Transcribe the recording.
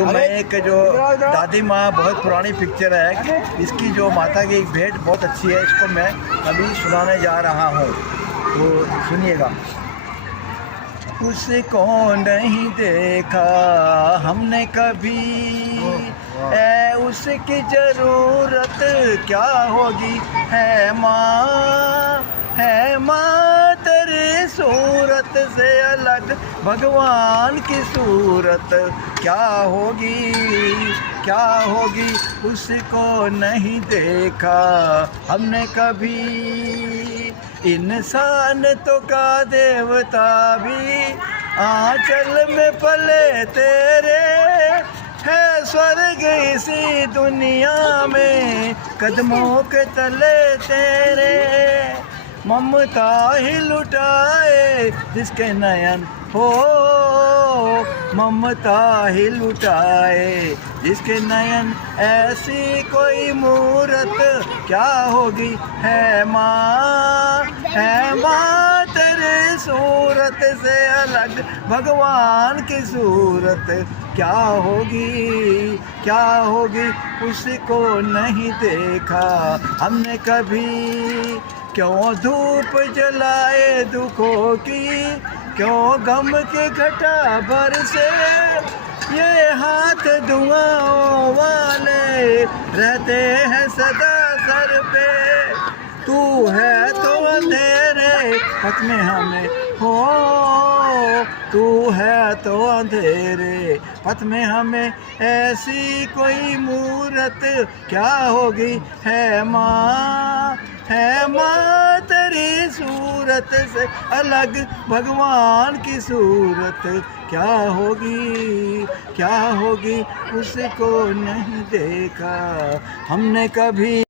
तो मैं एक जो दादी माँ बहुत पुरानी पिक्चर है, इसकी जो माता की भेंट बहुत अच्छी है, इसको मैं अभी सुनाने जा रहा हूँ, तो सुनिएगा। उसको नहीं देखा हमने कभी, उसकी ज़रूरत क्या होगी, है माँ तेरी सूरत से अलग भगवान की सूरत क्या होगी, उसको नहीं देखा हमने कभी। इंसान तो का देवता भी आंचल में पले तेरे, है स्वर्ग इसी दुनिया में कदमों के तले तेरे। ममता ही लुटाए जिसके नयन हो, ममता ही लुटाए जिसके नयन, ऐसी कोई मूरत क्या होगी, है माँ तेरी सूरत से अलग भगवान की सूरत क्या होगी, उसको नहीं देखा हमने कभी। क्यों धूप जलाए दुखों की, क्यों गम के घटा बरसे, ये हाथ दुआओं वाले रहते हैं सदा सर पे। तू है तो अंधेरे पथ में हमें हो, तू है तो अंधेरे पथ में हमें, ऐसी कोई मूरत क्या होगी, है माँ तेरी सूरत से अलग भगवान की सूरत क्या होगी, उसको नहीं देखा हमने कभी।